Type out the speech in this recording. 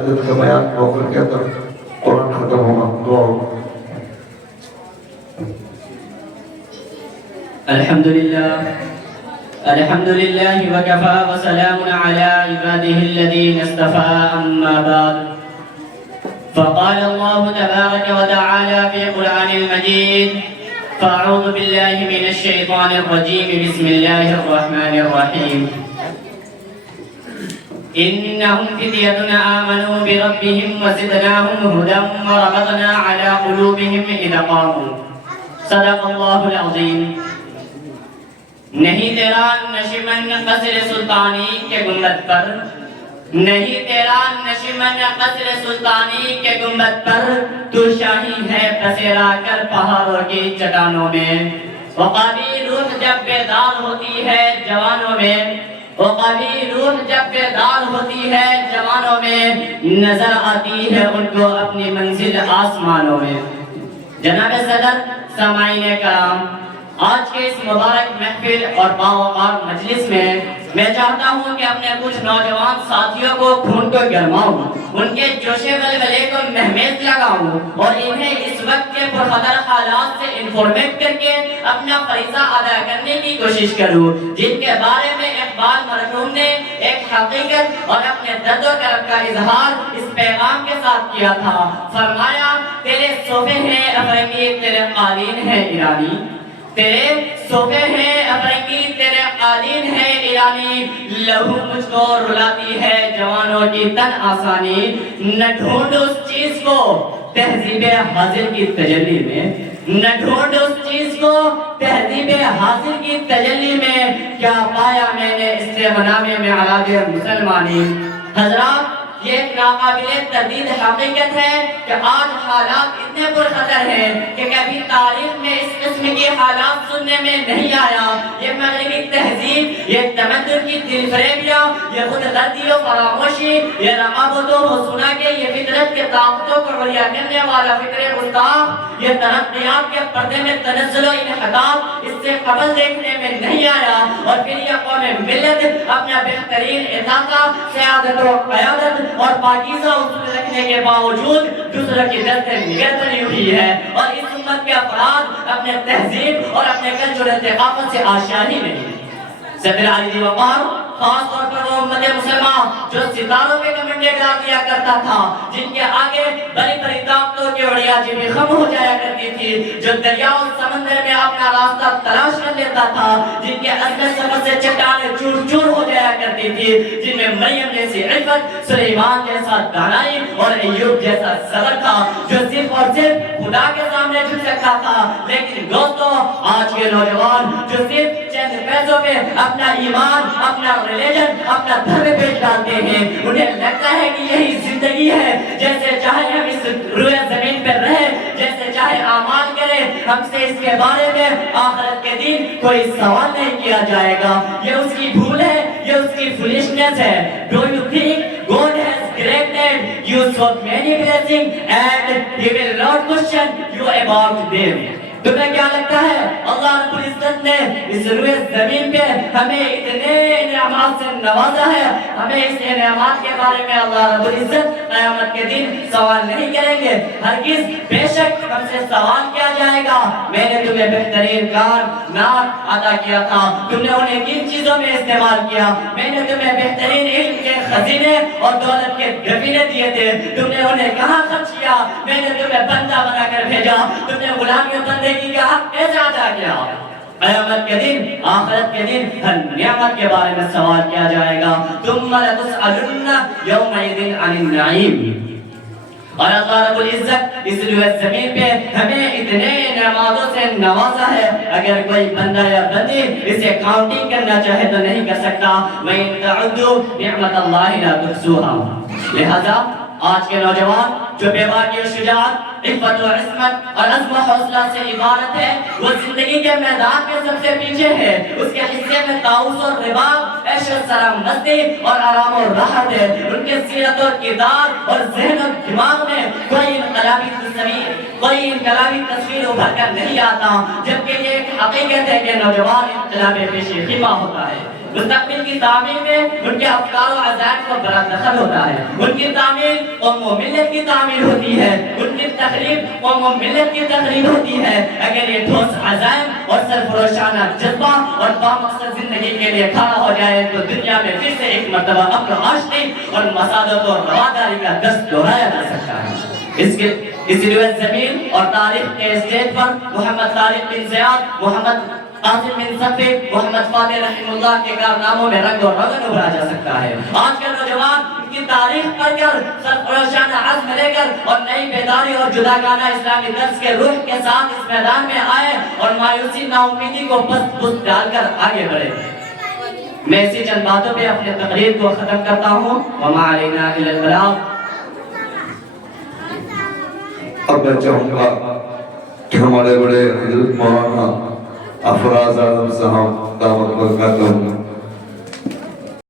حضرت کا بیان ہو کر کے تک قرآن ختم ہوگا. دعا ہو. الحمد لله وكفى وسلام على عباده الذين اصطفى أما بعد فقال الله تبارك وتعالى في القرآن المجيد فأعوذ بالله من الشيطان الرجيم بسم الله الرحمن الرحيم إنهم فتية آمنوا بربهم وزدناهم هدى وربطنا على قلوبهم إذ قاموا صدق الله العظيم. نہیں تیرا نشمن قصر سلطانی کے گنبد پر، نہیں تیرا نشمن قصر سلطانی کے گنبد پر، تو شاہی ہے بسیرا کر پہاڑوں کی چٹانوں میں. عقابی روح جب بیدار ہوتی ہے جوانوں میں، عقابی روح جب بیدار ہوتی ہے جوانوں میں، نظر آتی ہے ان کو اپنی منزل آسمانوں میں. جناب صدر، سامعین کرام، آج کے اس مبارک محفل اور باوقار مجلس میں چاہتا ہوں کہ اپنے کچھ نوجوان ساتھیوں کو خون کو گرماؤں، ان کے جوشے ولولے کو مہمیز لگاؤں اور انہیں اس وقت کے پرخطر حالات سے انفارمیٹ کر کے اپنا فریضہ ادا کرنے کی کوشش کروں، جن کے بارے میں اقبال مرحوم نے ایک حقیقت اور اپنے درد و کرب کا اظہار اس پیغام کے ساتھ کیا تھا. فرمایا تیرے صوفے ہیں افرنگی، تیرے قالین ہیں ایرانی، تیرے صوفے ہیں افرنگی، تیرے قالین ہے ایرانی، لہو مجھ کو رلاتی ہے جوانوں کی تن آسانی. نہ ڈھونڈ اس چیز کو تہذیب حاضر کی تجلی میں، نہ ڈھونڈ اس چیز کو تہذیب حاضر کی تجلی میں، کیا پایا میں نے استغنا میں معراج مسلمانی. حضرات، یہ ایک ناقابل تردید حقیقت ہے کہ آج حالات اتنے پرخطر ہیں کہ کبھی تاریخ میں اس قسم کی حالات سننے میں نہیں آیا. یہ مغربی تہذیب، یہ تمدن کی دل فریبیاں، یہ خود غرضی و فراموشی، یہ رقابتوں کو سنا کے یہ فطرت کے طاقتوں کو عریا کرنے والا فکر گستاخ، یہ ترقیات کے پردے میں تنزل و انحطاط اس سے قبل دیکھنے میں نہیں آیا. اور پھر یہ قوم ملت اپنا بہترین اطاقہ، سیادت و قیادت اور پاکیزہ اصول رکھنے کے باوجود دوسروں کی دست نگر بنی ہوئی ہے، اور اس امت کے افراد اپنے تہذیب اور اپنے کلچر و ثقافت سے آشنا ہی نہیں. صدر علی وقار خاص طور پر وہ امت مسلمہ جو ستاروں پہ کمنڈے ڈال دیا کرتا تھا، جن کے آگے بڑی بڑی طاقتوں کی اڑیا جبیں خم ہو جایا کرتی تھی، جو دریا و سمندر میں اپنا راستہ تلاش کر لیتا تھا، جن کے عظمت سفر سے چٹانیں چور چور ہو جایا کرتی تھی، جن میں مریم جیسی عفت، سلیمان جیسا دانائی اور ایوب جیسا صبر تھا، جو صرف اور صرف خدا کے سامنے جھک سکتا تھا. لیکن دوستو، آج کے نوجوان جو صرف چند پیسوں پہ اپنا ایمان، اپنا ریلیجن، اپنا دھرم پیش ڈالتے ہیں، انہیں لگتا ہے کہ یہی زندگی ہے، جیسے چاہے ہم اس روئے زمین پر رہے، جیسے چاہے اعمال کرے، ہم سے اس کے بارے میں آخرت کے دن کوئی سوال نہیں کیا جائے گا. یہ اس کی بھول ہے، یہ اس کی فولشنس ہے. Do you think God has granted you so many blessings and He will not question you about them? تمہیں کیا لگتا ہے اللہ رب العزت نے اس روئے زمین پہ ہمیں اتنے انعامات سے نوازا ہے؟ ہمیں اس انعامات کے بارے میں اللہ رب العزت قیامت کے دن سوال نہیں کریں گے. ہرگز، بے شک ہم سے سوال کیا جائے گا. میں نے تمہیں بہترین کار نام عطا کیا تھا، تم نے انہیں کن چیزوں میں استعمال کیا؟ میں نے تمہیں بہترین علم کے خزینے اور دولت کے گھبیلے دیے تھے، تم نے انہیں کہاں خرچ کیا؟ میں نے تمہیں بندہ بنا کر بھیجا، تم نے غلامی بندے کی حق کیسے ادا کیا؟ قیامت کے دن، آخرت کے دن ہر نعمت کے بارے میں سوال کیا جائے گا. ثم لتسألن یومئذ عن النعیم. اور اللہ رب العزت اس روئے زمین پہ ہمیں اتنے نعمتوں سے نوازا ہے، اگر کوئی بندہ یا بندی اسے کاؤنٹنگ کرنا چاہے تو نہیں کر سکتا. وَإِن تَعُدُّوا نِعْمَتَ اللَّهِ لَا تُحْصُوهَا. لہذا آج کے نوجوان جو بے باکی و شجاعت، عفت و عصمت اور عزم و حوصلہ سے عبارت ہے، وہ زندگی کے میدان میں سب سے پیچھے ہے. اس کے حصے میں طاؤس اور ربا، عیش و سرم مستی اور آرام و راحت ہے. ان کے سیرت اور کردار اور ذہن و دماغ میں کوئی انقلابی تصویر ابھر کر نہیں آتا، جبکہ یہ ایک حقیقت ہے کہ نوجوان انقلاب پیش خیمہ ہوتا ہے. مستقبل کی تعمیر میں ان کے افکار و عزائم کو بڑا دخل ہوتا ہے. ان کی تعمیر قوم و ملت کی تعمیر ہوتی ہے. ان کی تقریب قوم و ملت کی تقریب ہوتی ہے. اگر یہ ٹھوس عزائم اور سرفروشانہ جذبہ اور بامقصد زندگی کے لیے کھڑا ہو جائے تو دنیا میں پھر سے ایک مرتبہ امن عاشقی اور مساعدت اور رواداری کا دست دہرایا جا سکتا ہے. اس روایت زمین اور تاریخ کے اسٹیج پر محمد طارق بن زیاد، محمد قاسم بن صفی، محمد فاتح رحمہ اللہ کے کارناموں میں رنگ اور روگن ابھرا جا سکتا ہے. آج کا نوجوان ان کی تاریخ پڑھ کر سرفروشانہ عزم لے کر اور نئی بیداری اور جداگانہ اسلامی درس کے روح کے ساتھ اس میدان میں آئے اور مایوسی نا امیدی کو پست پست ڈال کر آگے بڑھے. میں اسی چند باتوں پہ اپنے تقریر کو ختم کرتا ہوں. وما علینا الا البلاغ. اب میں چاہوں گا کہ ہمارے بڑے حضرت مولانا افراز اعظم صاحب دعوت برکاتہ